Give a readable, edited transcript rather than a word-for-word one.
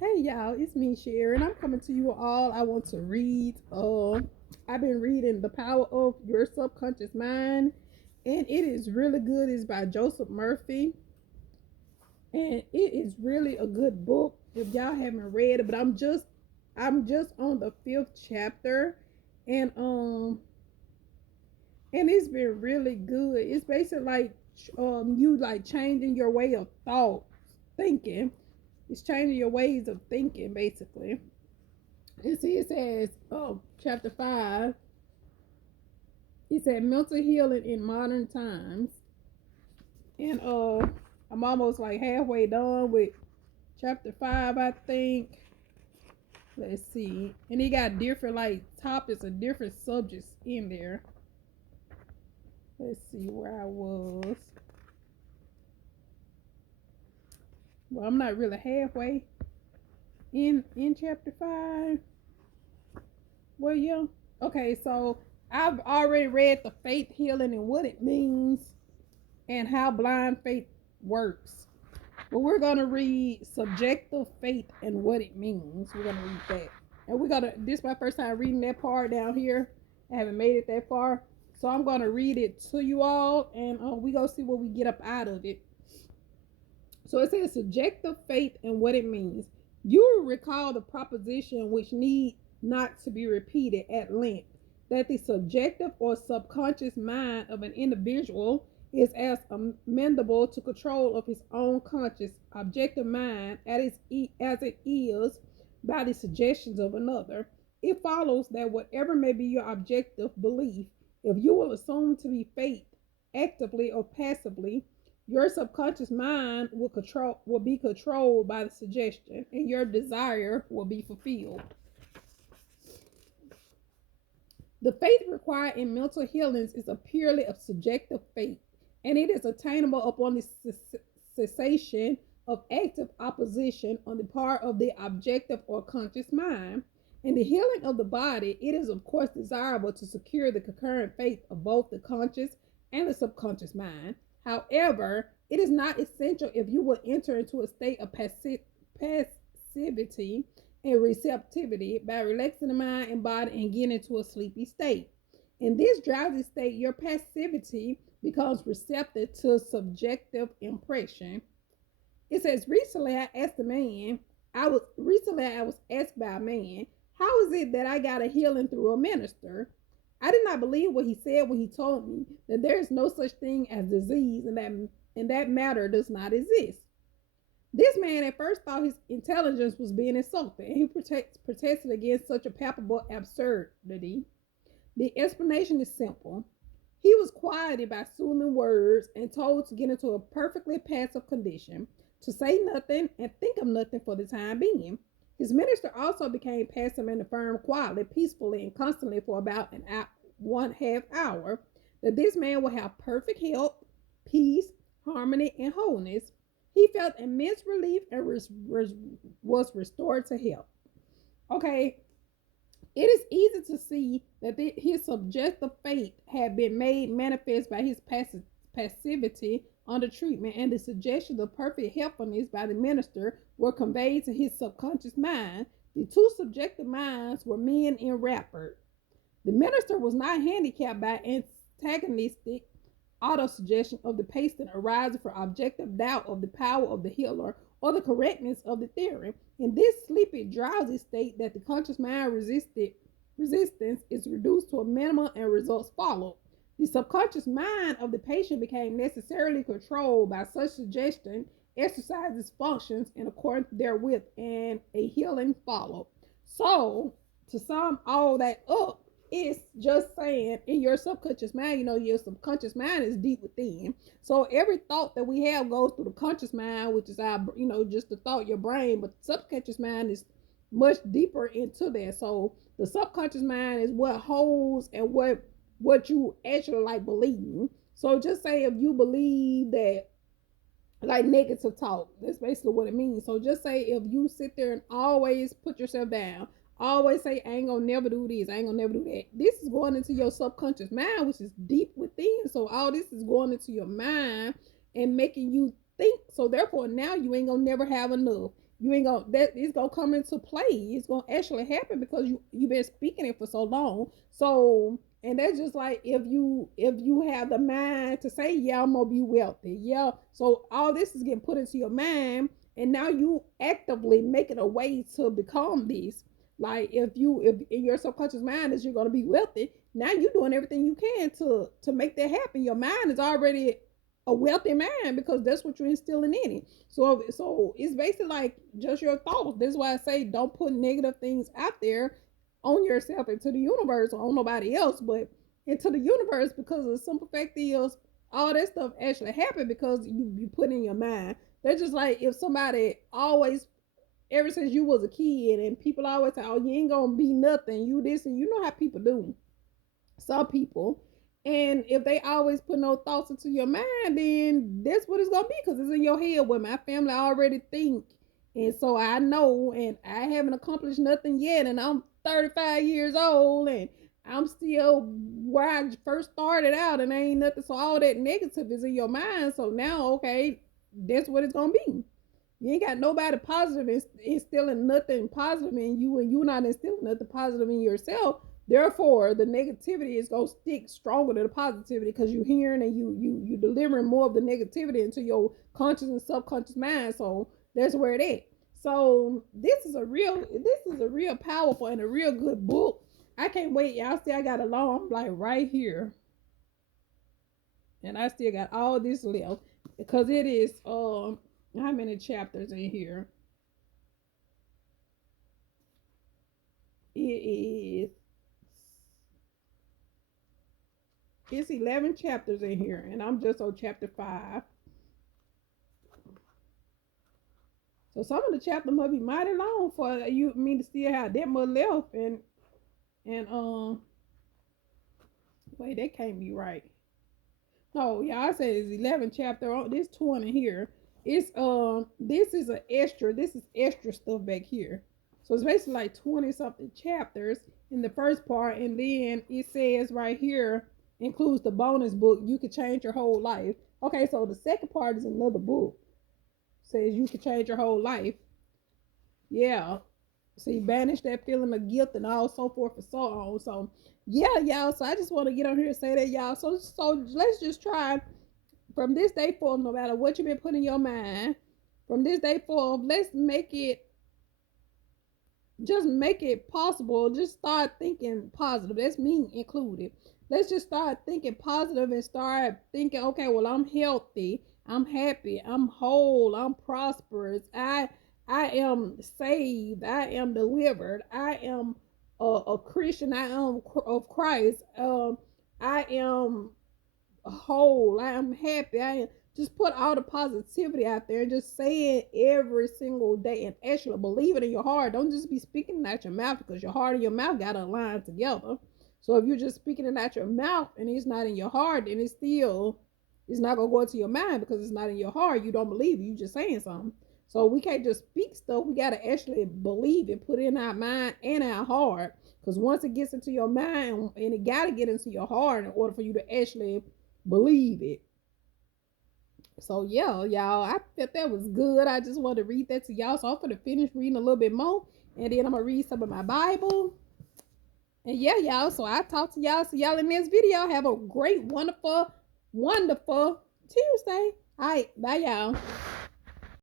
Hey y'all, it's me Sharon. I'm coming to you all. I want to read. I've been reading The Power of Your Subconscious Mind, and it is really good. It's by Joseph Murphy, and it is really a good book. If y'all haven't read it, but I'm just on the fifth chapter, and it's been really good. It's basically like you like changing your way of thought, thinking. It's changing your ways of thinking, basically. And see, it says, chapter 5, it said mental healing in modern times. And I'm almost like halfway done with chapter 5, I think. Let's see. And he got different like topics and different subjects in there. Let's see where I was. Well, I'm not really halfway in chapter 5. Well, yeah. Okay, so I've already read the faith healing and what it means and how blind faith works. But we're gonna read subjective faith and what it means. We're gonna read that, and this is my first time reading that part down here. I haven't made it that far, so I'm gonna read it to you all, and we gonna see what we get up out of it. So it says subjective faith and what it means. You will recall the proposition, which need not to be repeated at length, that the subjective or subconscious mind of an individual is as amenable to control of his own conscious objective mind as it is by the suggestions of another. It follows that whatever may be your objective belief, if you will assume to be faith actively or passively, your subconscious mind will be controlled by the suggestion, and your desire will be fulfilled. The faith required in mental healings is a purely of subjective faith, and it is attainable upon the cessation of active opposition on the part of the objective or conscious mind. In the healing of the body, it is of course desirable to secure the concurrent faith of both the conscious and the subconscious mind. However, it is not essential if you will enter into a state of passivity and receptivity by relaxing the mind and body and getting into a sleepy state. In this drowsy state, your passivity becomes receptive to subjective impression. It says, recently I was asked by a man, how is it that I got a healing through a minister? I did not believe what he said when he told me that there is no such thing as disease and that matter does not exist. This man at first thought his intelligence was being insulted, and he protested against such a palpable absurdity. The explanation is simple. He was quieted by soothing words and told to get into a perfectly passive condition, to say nothing and think of nothing for the time being. His minister also became passive and affirmed quietly, peacefully, and constantly for about 1/2 hour that this man will have perfect health, peace, harmony, and wholeness. He felt immense relief and was restored to health. Okay, it is easy to see that his subjective faith had been made manifest by his passivity under treatment, and the suggestions of perfect helpfulness by the minister were conveyed to his subconscious mind. The two subjective minds were men in rapport. The minister was not handicapped by antagonistic autosuggestion of the patient arising from objective doubt of the power of the healer or the correctness of the theory. In this sleepy, drowsy state that the conscious mind resistance is reduced to a minimum and results follow. The subconscious mind of the patient became necessarily controlled by such suggestion, exercises functions in accordance therewith, and a healing followed. So, to sum all that up, it's just saying in your subconscious mind, your subconscious mind is deep within. So every thought that we have goes through the conscious mind, which is our, just the thought, your brain, but the subconscious mind is much deeper into that. So the subconscious mind is what holds and what you actually like believe. So just say if you believe that like negative talk, that's basically what it means. So just say if you sit there and always put yourself down, always say I ain't gonna never do this, I ain't gonna never do that, this is going into your subconscious mind, which is deep within. So all this is going into your mind and making you think. So therefore now you ain't gonna never have enough. You ain't gonna that it's gonna come into play. It's gonna actually happen because you've been speaking it for so long. So and that's just like if you have the mind to say, yeah, I'm gonna be wealthy. Yeah. So all this is getting put into your mind, and now you actively making a way to become this. Like if in your subconscious mind is you're gonna be wealthy, now you're doing everything you can to make that happen. Your mind is already a wealthy man because that's what you're instilling in it. So it's basically like just your thoughts. That's why I say don't put negative things out there on yourself into the universe or on nobody else, but into the universe, because the simple fact is all that stuff actually happened because you put in your mind. That's just like if somebody always, ever since you was a kid, and people always say, oh, you ain't gonna be nothing, you this, and you know how people do, some people. And if they always put no thoughts into your mind, then that's what it's gonna be because it's in your head. What my family already think, and so I know, and I haven't accomplished nothing yet, and I'm 35 years old, and I'm still where I first started out, and I ain't nothing. So all that negative is in your mind. So now, okay, that's what it's gonna be. You ain't got nobody positive instilling nothing positive in you, and you not instilling nothing positive in yourself. Therefore, the negativity is gonna stick stronger than the positivity because you hearing and you delivering more of the negativity into your conscious and subconscious mind. So that's where it is. So this is a real powerful and a real good book. I can't wait. Y'all see I got a long, like right here, and I still got all this left because it is how many chapters in here? It is it's 11 chapters in here, and I'm just on chapter 5. So some of the chapters must be mighty long for you me to still have that much left, and wait, that can't be right. No, yeah, I said it's 11 chapter. Oh, this 20 here. It's this is a extra. This is extra stuff back here. So it's basically like 20 something chapters in the first part, and then it says right here includes the bonus book. You could change your whole life. Okay, so the second part is another book. Says you could change your whole life. Yeah. See, banish that feeling of guilt and all so forth and so on. So yeah, y'all. So I just want to get on here and say that, y'all. So let's just try from this day forward, no matter what you've been putting in your mind, from this day forward, let's make it possible. Just start thinking positive. That's me included. Let's just start thinking positive and start thinking, okay, well, I'm healthy, I'm happy, I'm whole, I'm prosperous, I am saved, I am delivered, I am a Christian, I am of Christ, I am whole, I am happy, I am, just put all the positivity out there and just say it every single day and actually believe it in your heart. Don't just be speaking it out your mouth because your heart and your mouth got to align together. So if you're just speaking it out your mouth and it's not in your heart, then it's not gonna go into your mind because it's not in your heart. You don't believe it. You just saying something. So we can't just speak stuff. We gotta actually believe it, put it in our mind and our heart. Because once it gets into your mind and it gotta get into your heart in order for you to actually believe it. So yeah, y'all, I thought that was good. I just wanted to read that to y'all. So I'm gonna finish reading a little bit more, and then I'm gonna read some of my Bible. And yeah, y'all. So I talk to y'all. See y'all in this video. Have a great, wonderful, wonderful Tuesday. All right, bye, y'all.